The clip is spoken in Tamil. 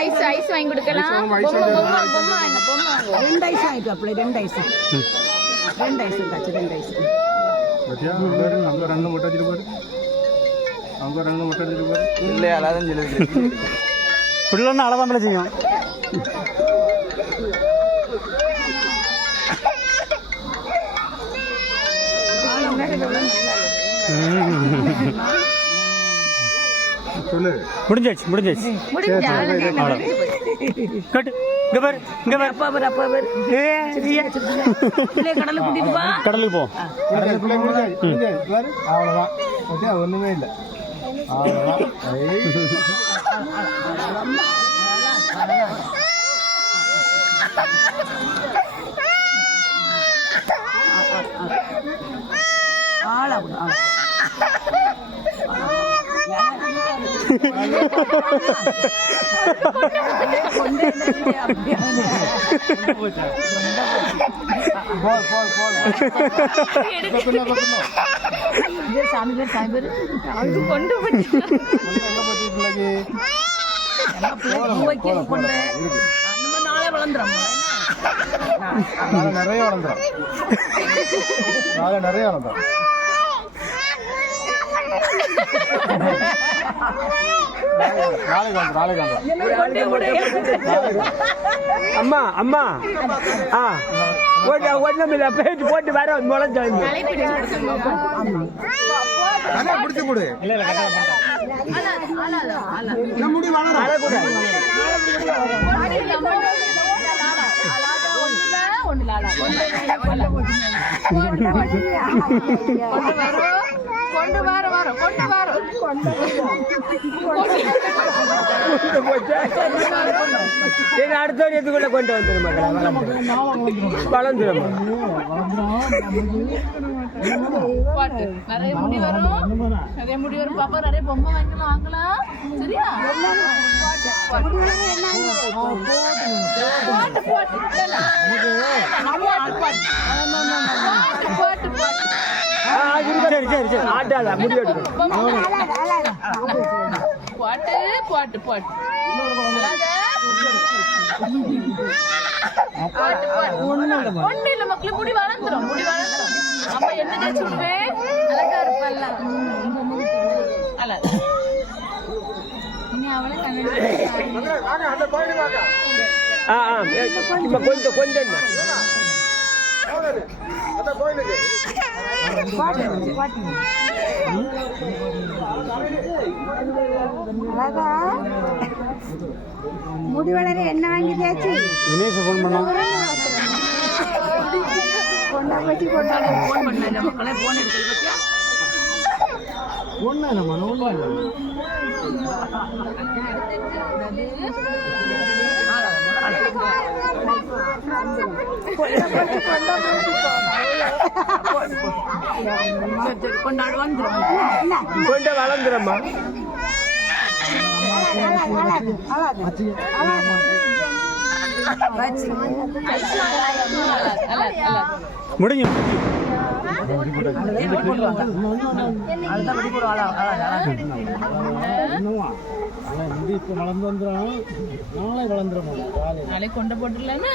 ஐஸ் வாங்கி கொடுக்கலாம். ரெண்டு ஐஸ் ஆயிட்டு அப்படி ரெண்டு ஐஸ் தாச்சு ரெண்டு ஐஸ் அவங்க ரெண்டு முட்டை வச்சுட்டு போரு இல்லை அதான் சொல்லுது இப்படிலாம் அளவாம்பளை செய்யும். சொல்லு முடிஞ்சாச்சு கட்டு இங்க பாரு கடலுக்கு போ. அவ்வளோதான் ஒண்ணுமே இல்லை. நிறைய வளர்ந்துடும். அம்மா அம்மா ஒன்றும் பேச்சு போட்டு வர முளைஞ்சு பிடிச்சு கொடு. அடுத்த வருஷத்துக்குள்ள கொண்டு வந்துடும் மக்களை வளர்ந்துடும். நிறைய முடி வரும் பாப்பா. நிறைய பொம்மை வாங்கலாம். சரியா? சரி ஆட்டாத முடியாது. பாட்டு ஒண்ணு இல்ல மக்களே. முடி வளர்ந்துரும். அம்மா என்ன தேய்ச்சி விடுவேன்? அழகா இருப்பல்ல. அழகா இனி அவளை கொஞ்சம் முடி வளர என்ன வாங்கி தேய்ச்சி ஃபோன் பண்ணா கொண்டாடி போன் பண்ணல மக்களே. போன் எடுத்து ஒண்ணு இல்ல மன ஒண்ணு இல்ல. கொண்டாடு வந்துடும். கொண்டு வளர்ந்துடம்மா. முடிஞ்சு இப்ப வளர்ந்து வந்துடும். நாளை வளர்ந்துடும். நாளை கொண்டு போட்டுலன்னா